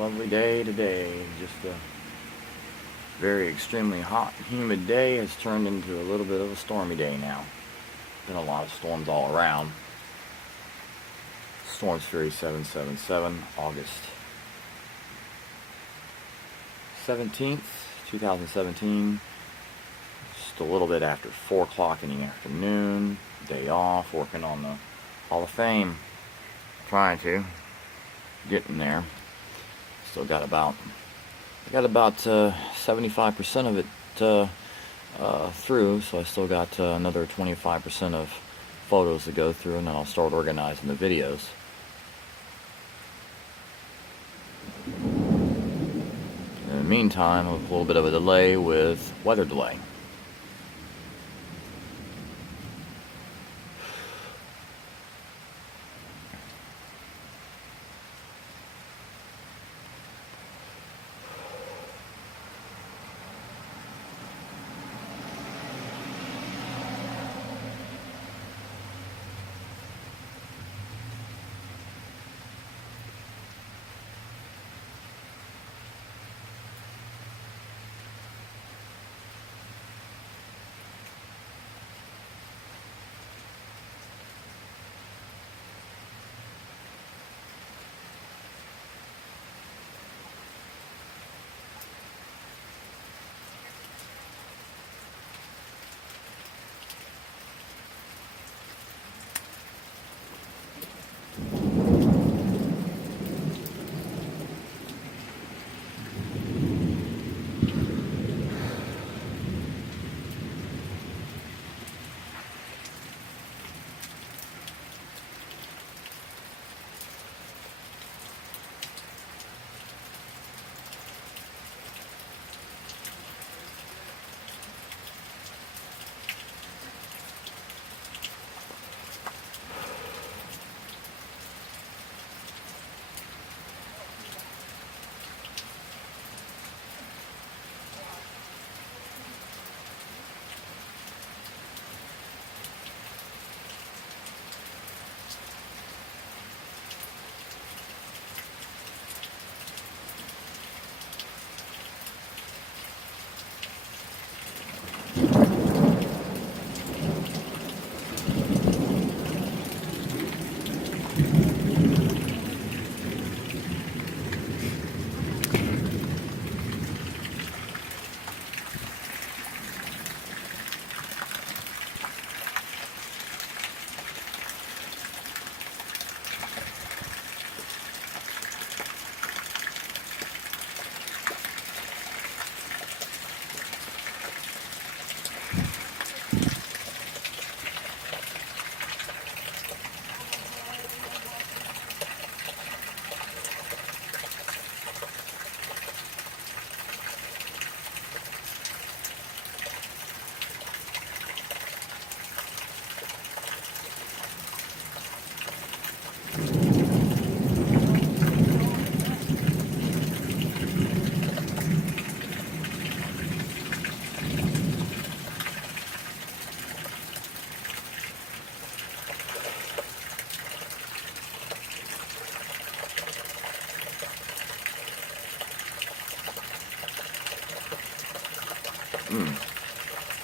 lovely day today. Just a very extremely hot, humid day has turned into a little bit of a stormy day now. Been a lot of storms all around. Storms Fury 777, August 17th, 2017. Just a little bit after 4 o'clock in the afternoon. Day off, working on the Hall of Fame. Trying to. Getting there. Still got about 75% of it through, so I still got another 25% of photos to go through, and then I'll start organizing the videos. In the meantime, with a little bit of a delay with weather delay.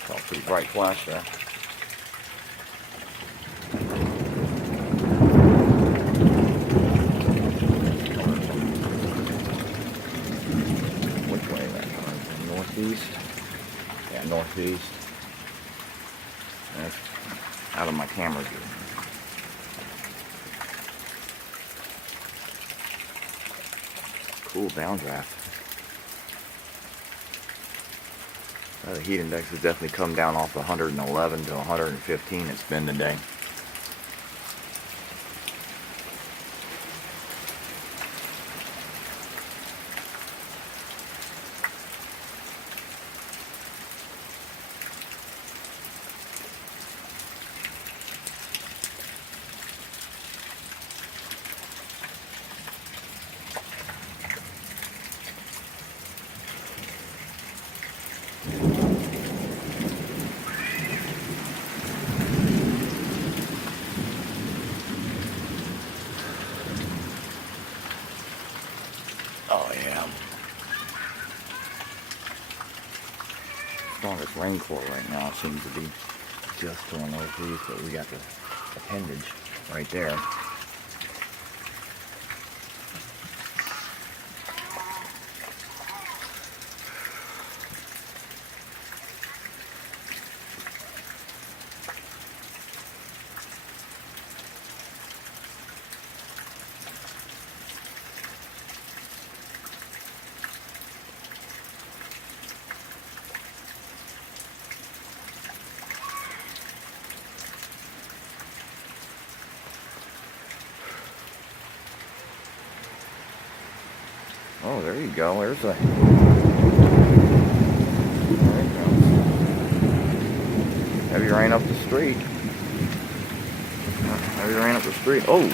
Got a pretty bright flash there. Which way is that coming? Northeast? Yeah, northeast. That's out of my camera view. Cool downdraft. The heat index has definitely come down off 111 to 115 it's been today. Oh yeah. Strongest raincore right now seems to be just on those leaves, but we got the appendage right there. Oh, there you go. There's a... There it goes. Heavy rain up the street. Heavy rain up the street. Oh!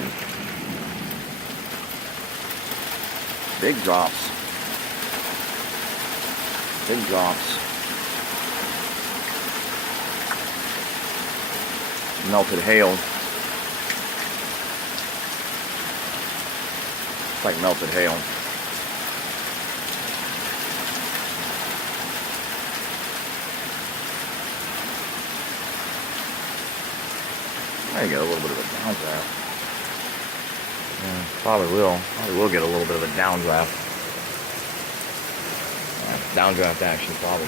Big drops. Big drops. Melted hail. It's like melted hail. I get a little bit of a downdraft. Yeah, probably will. Probably will get a little bit of a downdraft. Downdraft action, probably.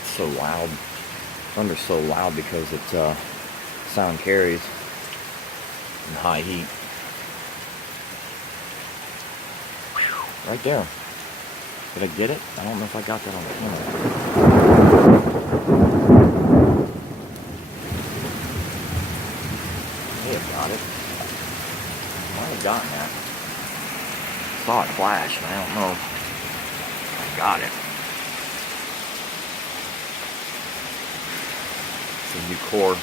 It's so loud. Thunder's so loud because it sound carries in high heat. Right there. Did I get it? I don't know if I got that on the camera. May have got it. Might have gotten that. Saw it flash, and I don't know if I got it. It's a new core.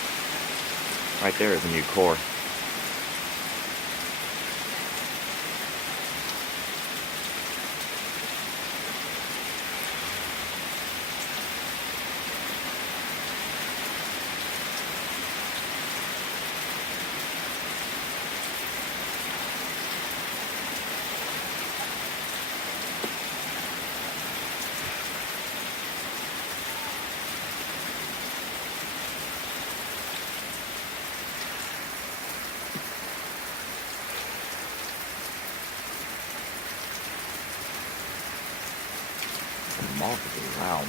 Right there is a new core. Remarkably loud.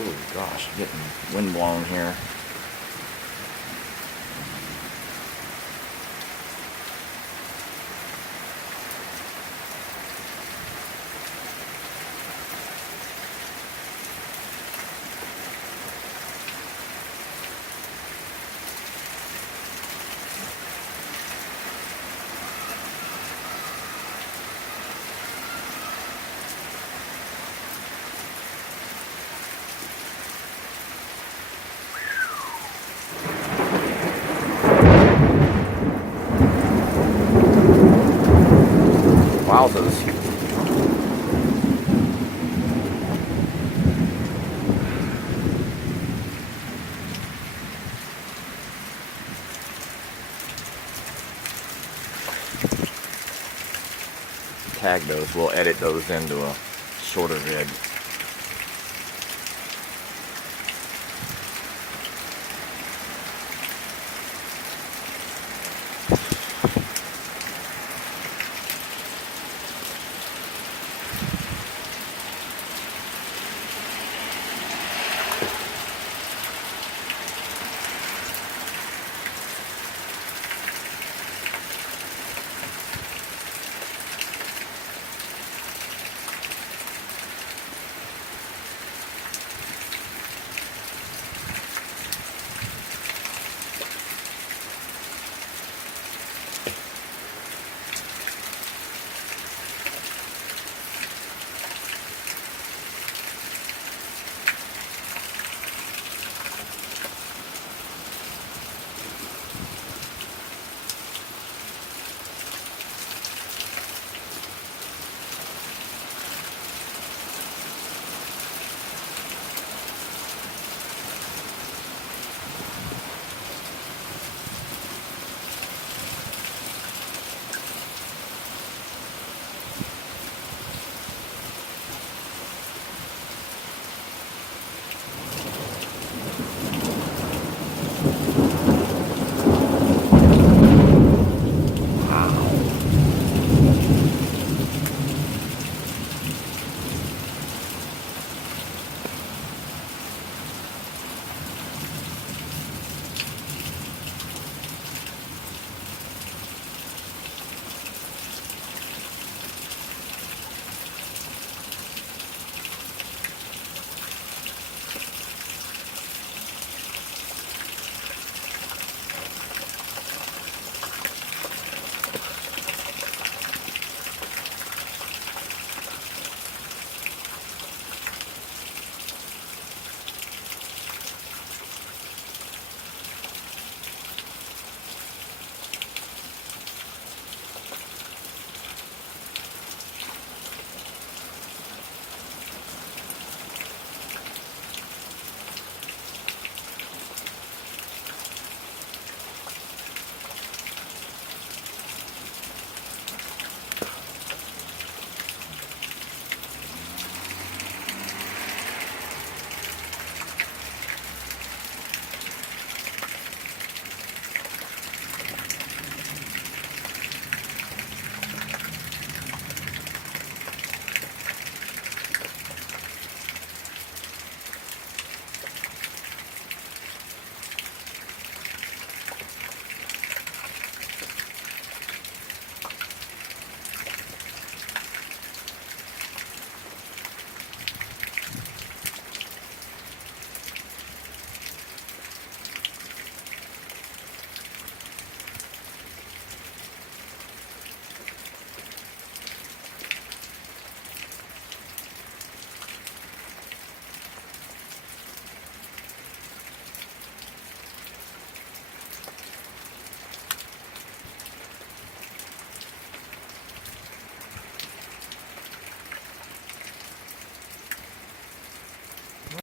Oh gosh, getting wind blown here. Wowzers. Tag those. We'll edit those into a shorter vid.